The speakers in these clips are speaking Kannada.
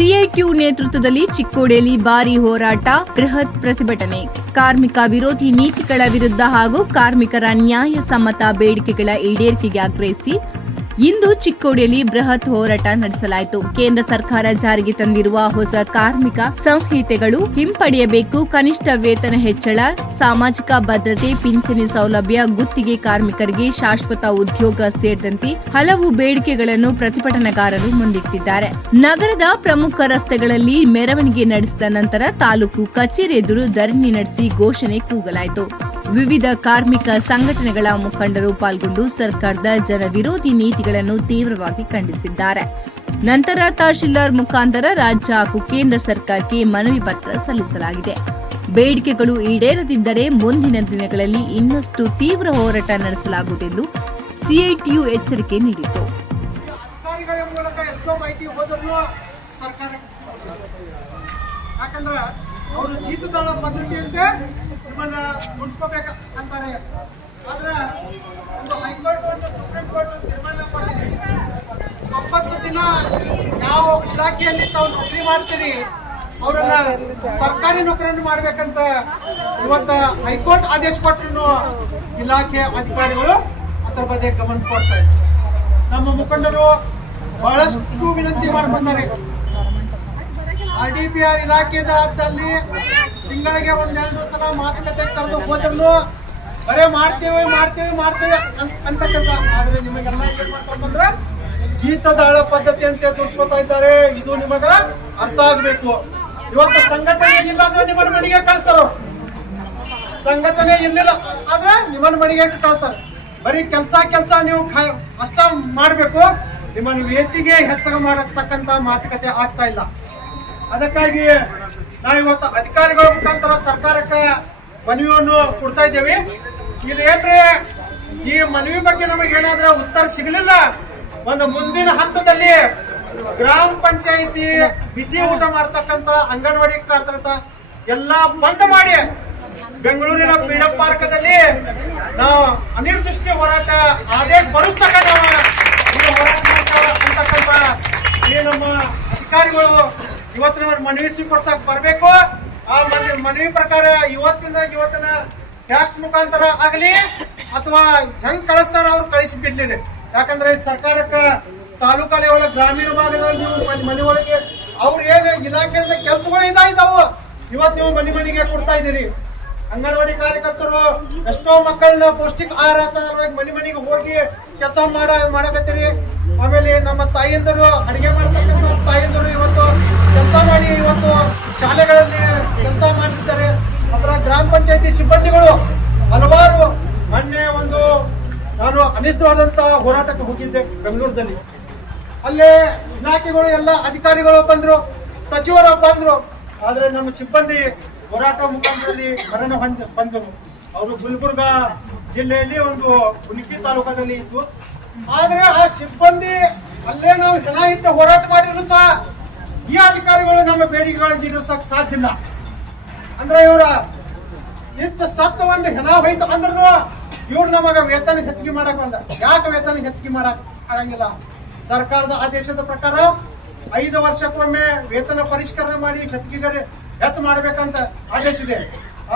ಸಿಐಟಿಯು ನೇತೃತ್ವದಲ್ಲಿ ಚಿಕ್ಕೋಡಿಯಲ್ಲಿ ಭಾರೀ ಹೋರಾಟ, ಬೃಹತ್ ಪ್ರತಿಭಟನೆ. ಕಾರ್ಮಿಕ ವಿರೋಧಿ ನೀತಿಗಳ ವಿರುದ್ಧ ಹಾಗೂ ಕಾರ್ಮಿಕರ ನ್ಯಾಯಸಮ್ಮತ ಬೇಡಿಕೆಗಳ ಈಡೇರಿಕೆಗೆ ಆಗ್ರಹಿಸಿ ಇಂದು ಚಿಕ್ಕೋಡಿಯಲ್ಲಿ ಬೃಹತ್ ಹೋರಾಟ ನಡೆಸಲಾಯಿತು. ಕೇಂದ್ರ ಸರ್ಕಾರ ಜಾರಿಗೆ ತಂದಿರುವ ಹೊಸ ಕಾರ್ಮಿಕ ಸಂಹಿತೆಗಳು ಹಿಂಪಡೆಯಬೇಕು, ಕನಿಷ್ಠ ವೇತನ ಹೆಚ್ಚಳ, ಸಾಮಾಜಿಕ ಭದ್ರತೆ, ಪಿಂಚಣಿ ಸೌಲಭ್ಯ, ಗುತ್ತಿಗೆ ಕಾರ್ಮಿಕರಿಗೆ ಶಾಶ್ವತ ಉದ್ಯೋಗ ಸೇರಿದಂತೆ ಹಲವು ಬೇಡಿಕೆಗಳನ್ನು ಪ್ರತಿಭಟನಾಕಾರರು ಮುಂದಿಟ್ಟಿದ್ದಾರೆ. ನಗರದ ಪ್ರಮುಖ ರಸ್ತೆಗಳಲ್ಲಿ ಮೆರವಣಿಗೆ ನಡೆಸಿದ ನಂತರ ತಾಲೂಕು ಕಚೇರಿ ಎದುರು ಧರಣಿ ನಡೆಸಿ ಘೋಷಣೆ ಕೂಗಲಾಯಿತು. ವಿವಿಧ ಕಾರ್ಮಿಕ ಸಂಘಟನೆಗಳ ಮುಖಂಡರು ಪಾಲ್ಗೊಂಡು ಸರ್ಕಾರದ ಜನವಿರೋಧಿ ನೀತಿಗಳನ್ನು ತೀವ್ರವಾಗಿ ಖಂಡಿಸಿದ್ದಾರೆ. ನಂತರ ತಹಶೀಲ್ದಾರ್ ಮುಖಾಂತರ ರಾಜ್ಯ ಹಾಗೂ ಕೇಂದ್ರ ಸರ್ಕಾರಕ್ಕೆ ಮನವಿ ಪತ್ರ ಸಲ್ಲಿಸಲಾಗಿದೆ. ಬೇಡಿಕೆಗಳು ಈಡೇರದಿದ್ದರೆ ಮುಂದಿನ ದಿನಗಳಲ್ಲಿ ಇನ್ನಷ್ಟು ತೀವ್ರ ಹೋರಾಟ ನಡೆಸಲಾಗುವುದೆಂದು ಸಿಐಟಿಯು ಎಚ್ಚರಿಕೆ ನೀಡಿತು. ಅವರು ಜೀತದಾಳ ಪದ್ಧತಿಯಂತೆ ನಿಮ್ಮನ್ನ ಉಳಿಸ್ಕೋಬೇಕು ಅಂತಾರೆ. ಆದ್ರೆ ಒಂದು ಹೈಕೋರ್ಟ್ ಒಂದು ಸುಪ್ರೀಂ ಕೋರ್ಟ್ ತೀರ್ಮಾನ ಮಾಡಿದೆ, 90 ದಿನ ಯಾವ ಇಲಾಖೆಯಲ್ಲಿ ತಾವು ನೌಕರಿ ಮಾಡ್ತೀರಿ ಅವರನ್ನ ಸರ್ಕಾರಿ ನೌಕರಿಯನ್ನು ಮಾಡ್ಬೇಕಂತ ಇವತ್ತ ಹೈಕೋರ್ಟ್ ಆದೇಶ ಕೊಟ್ಟರು. ಇಲಾಖೆ ಅಧಿಕಾರಿಗಳು ಅದರ ಬಗ್ಗೆ ಗಮನ ಕೊಡ್ತಾ ಇದ್ದಾರೆ. ನಮ್ಮ ಮುಖಂಡರು ಬಹಳಷ್ಟು ವಿನಂತಿ ಮಾಡ್ಕೊಂತಾರೆ. RDPR ಇಲಾಖೆದಲ್ಲಿ ತಿಂಗಳಿಗೆ 1-2 ಸಲ ಮಾತುಕತೆ ಕರೆದು ಹೋದ್ರು ಬರೇ ಮಾಡ್ತೇವೆ ಅಂತಕ್ಕಂಥ. ಆದ್ರೆ ನಿಮಗೆಲ್ಲ ಏನ್ ಮಾಡ್ತಾ ಬಂದ್ರೆ ಜೀತದಾಳ ಪದ್ಧತಿ ಅಂತ ತೋರಿಸ್ಕೊತಾ ಇದ್ದಾರೆ. ಇದು ನಿಮಗ ಅರ್ಥ ಆಗ್ಬೇಕು. ಇವತ್ತು ಸಂಘಟನೆ ಇಲ್ಲ ಅಂದ್ರೆ ನಿಮ್ಮನ್ನ ಮನೆಗೆ ಕಳಿಸ್ತಾರ. ಸಂಘಟನೆ ಇರ್ಲಿಲ್ಲ ಆದ್ರೆ ನಿಮ್ಮನ್ನ ಮನೆಗೆ ಕಳಿಸ್ತಾರೆ. ಬರೀ ಕೆಲಸ ನೀವು ಅಷ್ಟ ಮಾಡ್ಬೇಕು. ನಿಮ್ಮನ್ನ ವೇದಿಕೆಗೆ ಹೆಚ್ಚಳ ಮಾಡತಕ್ಕಂತ ಮಾತುಕತೆ ಆಗ್ತಾ ಇಲ್ಲ. ಅದಕ್ಕಾಗಿ ನಾವು ಇವತ್ತು ಅಧಿಕಾರಿಗಳ ಮುಖಾಂತರ ಸರ್ಕಾರಕ್ಕೆ ಮನವಿಯನ್ನು ಕೊಡ್ತಾ ಇದ್ದೇವೆ. ಇದೇನ್ರಿ ಈ ಮನವಿ ಬಗ್ಗೆ ನಮಗೇನಾದ್ರೂ ಉತ್ತರ ಸಿಗಲಿಲ್ಲ, ಒಂದು ಮುಂದಿನ ಹಂತದಲ್ಲಿ ಗ್ರಾಮ ಪಂಚಾಯಿತಿ ಬಿಸಿ ಊಟ ಮಾಡ್ತಕ್ಕಂಥ, ಅಂಗನವಾಡಿ ಮಾಡ್ತಕ್ಕಂಥ ಎಲ್ಲ ಬಂದ್ ಮಾಡಿ ಬೆಂಗಳೂರಿನ ಫ್ರೀಡಂ ಪಾರ್ಕದಲ್ಲಿ ನಾವು ಅನಿರ್ದಿಷ್ಟ ಹೋರಾಟ ಆದೇಶ ಬರುಸ್ತಕ್ಕ ಹೋರಾಟ ಅಂತಕ್ಕಂಥ ಈ ನಮ್ಮ ಅಧಿಕಾರಿಗಳು ಇವತ್ತಿನ ಮನವಿ ಸ್ವೀಕರಿಸಕ್ ಬರಬೇಕು. ಆ ಮನವಿ ಪ್ರಕಾರ ಇವತ್ತಿನ ಟ್ಯಾಕ್ಸ್ ಮುಖಾಂತರ ಆಗಲಿ ಅಥವಾ ಹೆಂಗ್ ಕಳಿಸ್ತಾರ ಅವ್ರು ಕಳಿಸಿ ಬಿಡ್ಲಿರಿ. ಯಾಕಂದ್ರೆ ಸರ್ಕಾರಕ್ಕೆ ತಾಲೂಕಾ ಲೆವೆಲ್ ಗ್ರಾಮೀಣ ಭಾಗದಲ್ಲಿ ನೀವು ಮನೆ ಒಳಗೆ ಅವ್ರು ಏನು ಇಲಾಖೆಯಿಂದ ಕೆಲಸಗಳು ಇದಾವು ಇವತ್ತು ನೀವು ಮನೆಗೆ ಕೊಡ್ತಾ ಇದ್ದೀರಿ. ಅಂಗನವಾಡಿ ಕಾರ್ಯಕರ್ತರು ಎಷ್ಟೋ ಮಕ್ಕಳನ್ನ ಪೌಷ್ಟಿಕ ಆಹಾರ ಸಲುವಾಗಿ ಮನೆಗೆ ಹೋಗಿ ಕೆಲಸ ಮಾಡಕತ್ತೀರಿ. ಆಮೇಲೆ ನಮ್ಮ ತಾಯಿಯಂದರು ಅಡಿಗೆ ಮಾಡತಕ್ಕಂಥ ತಾಯಿಯಂದರು ಇವತ್ತು ಕೆಲಸ ಮಾಡಿ ಇವತ್ತು ಶಾಲೆಗಳಲ್ಲಿ ಕೆಲಸ ಮಾಡ್ತಿದ್ದಾರೆ. ಅದರ ಗ್ರಾಮ ಪಂಚಾಯತಿ ಸಿಬ್ಬಂದಿಗಳು ಹಲವಾರು ಮೊನ್ನೆ ನಾನು ಅನಿಶ್ಚಿತವಾದಂತಹ ಹೋರಾಟಕ್ಕೆ ಹೋಗಿದ್ದೆ ಬೆಂಗಳೂರಿನಲ್ಲಿ. ಅಲ್ಲೇ ಇಲಾಖೆಗಳು ಎಲ್ಲ ಅಧಿಕಾರಿಗಳು ಬಂದ್ರು, ಸಚಿವರು ಬಂದ್ರು. ಆದ್ರೆ ನಮ್ಮ ಸಿಬ್ಬಂದಿ ಹೋರಾಟ ಮುಖಾಂತರದಲ್ಲಿ ಮರಣ ಬಂದರು. ಅವರು ಗುಲ್ಬರ್ಗ ಜಿಲ್ಲೆಯಲ್ಲಿ ಒಂದು ಹುಣಕಿ ತಾಲೂಕದಲ್ಲಿ ಇತ್ತು. ಆದ್ರೆ ಆ ಸಿಬ್ಬಂದಿ ಅಲ್ಲೇ ನಾವು ಜನ ಇಟ್ಟು ಹೋರಾಟ ಮಾಡಿದ್ರು ಸಹ ಈ ಅಧಿಕಾರಿಗಳು ನಮ್ಮ ಬೇಡಿಕೆಗಳಿಗೆ ಈಡೇರಿಸಕ್ ಸಾಧ್ಯ ಇಲ್ಲ. ಅಂದ್ರೆ ಇವರ ಇಟ್ಟು ಸತ್ತ ಒಂದು ಹೆಣ ಹೋಯ್ತು ಅಂದ್ರೂ ಇವ್ರು ನಮಗ ವೇತನ ಹೆಚ್ಚಿಗೆ ಮಾಡಕ್ ಬಂದ. ಯಾಕೆ ವೇತನ ಹೆಚ್ಚಿಗೆ ಮಾಡಕ್ ಆಗಂಗಿಲ್ಲ? ಸರ್ಕಾರದ ಆದೇಶದ ಪ್ರಕಾರ 5 ವರ್ಷಕ್ಕೊಮ್ಮೆ ವೇತನ ಪರಿಷ್ಕರಣೆ ಮಾಡಿ ಹೆಚ್ಚು ಮಾಡ್ಬೇಕಂತ ಆದೇಶ ಇದೆ.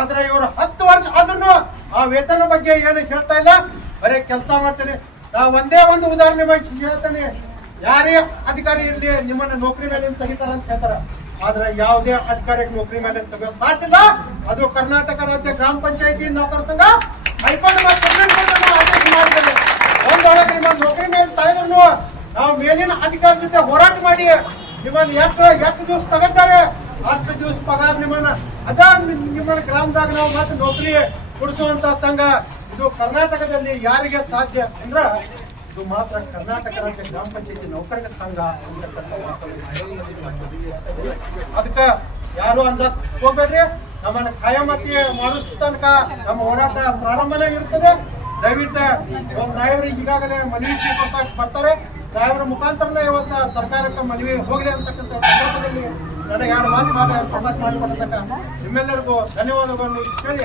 ಆದ್ರೆ ಇವರು 10 ವರ್ಷ ಆದ್ರೂ ಆ ವೇತನ ಬಗ್ಗೆ ಏನು ಹೇಳ್ತಾ ಇಲ್ಲ, ಬರೀ ಕೆಲಸ ಮಾಡ್ತೇನೆ. ನಾವು ಒಂದೇ ಒಂದು ಉದಾಹರಣೆ ಬಗ್ಗೆ ಹೇಳ್ತಾನೆ, ಯಾರೇ ಅಧಿಕಾರಿ ಇರ್ಲಿ ನಿಮ್ಮನ್ನ ನೌಕರಿ ಮೇಲೆ ತೆಗಿತಾರ ಅಂತ ಹೇಳ್ತಾರ. ಆದ್ರೆ ಯಾವುದೇ ಅಧಿಕಾರಿ ನೌಕರಿ ಮೇಲೆ ತೆಗೆಯೋ ಸಾಧ್ಯ ಇಲ್ಲ. ಅದು ಕರ್ನಾಟಕ ರಾಜ್ಯ ಗ್ರಾಮ ಪಂಚಾಯತಿ ನೌಕರ ಸಂಘ ಹೈಕೋರ್ಟ್ ಆದೇಶ ಮಾಡಿದ್ದಾರೆ. ಒಂದೊಳಗೆ ನಿಮ್ಮ ನೌಕರಿ ಮೇಲೆ ತಾಯಿದ್ರು ನಾವು ಮೇಲಿನ ಅಧಿಕಾರಿ ಜೊತೆ ಹೋರಾಟ ಮಾಡಿ ನಿಮ್ಮನ್ನ ಎಷ್ಟು ದಿವಸ ತಗೋತಾರೆ ಅಷ್ಟು ದಿವಸ ಪಗಾರ ನಿಮ್ಮನ್ನ ಗ್ರಾಮದಾಗ ನಾವು ಮತ್ತೆ ನೌಕರಿ ಕೊಡಿಸುವಂತ ಸಂಘ ಇದು ಕರ್ನಾಟಕದಲ್ಲಿ ಯಾರಿಗೆ ಸಾಧ್ಯ ಅಂದ್ರ ಇದು ಮಾತ್ರ ಕರ್ನಾಟಕ ರಾಜ್ಯ ಗ್ರಾಮ ಪಂಚಾಯತಿ ನೌಕರರ ಸಂಘ ಅದಕ್ಕ ಯಾರು ಅಂಜಕ್ ಹೋಗ್ಬೇಡ್ರಿ. ನಮ್ಮನ್ನ ಖಾಯಮತಿ ಮಾಡಿಸ್ ತನಕ ನಮ್ಮ ಹೋರಾಟ ಪ್ರಾರಂಭನೇ ಇರ್ತದೆ. ದಯವಿಟ್ಟು ಸಾಹೇಬ್ರಿಗೆ ಈಗಾಗಲೇ ಮನವಿ ಸ್ವೀಕರಿಸಕ್ ಬರ್ತಾರೆ. ಸಾಹೇಬ್ರ ಮುಖಾಂತರನೇ ಇವತ್ತು ಸರ್ಕಾರಕ್ಕೆ ಮನವಿ ಹೋಗ್ಲಿ ಅಂತಕ್ಕಂಥ ಸಂದರ್ಭದಲ್ಲಿ ನನಗೆ 2 ಮಾತು ಪ್ರಕಾಶ ಮಾಡಿಕೊಡತಕ್ಕ ನಿಮ್ಮೆಲ್ಲರಿಗೂ ಧನ್ಯವಾದಗಳನ್ನು ಹೇಳಿ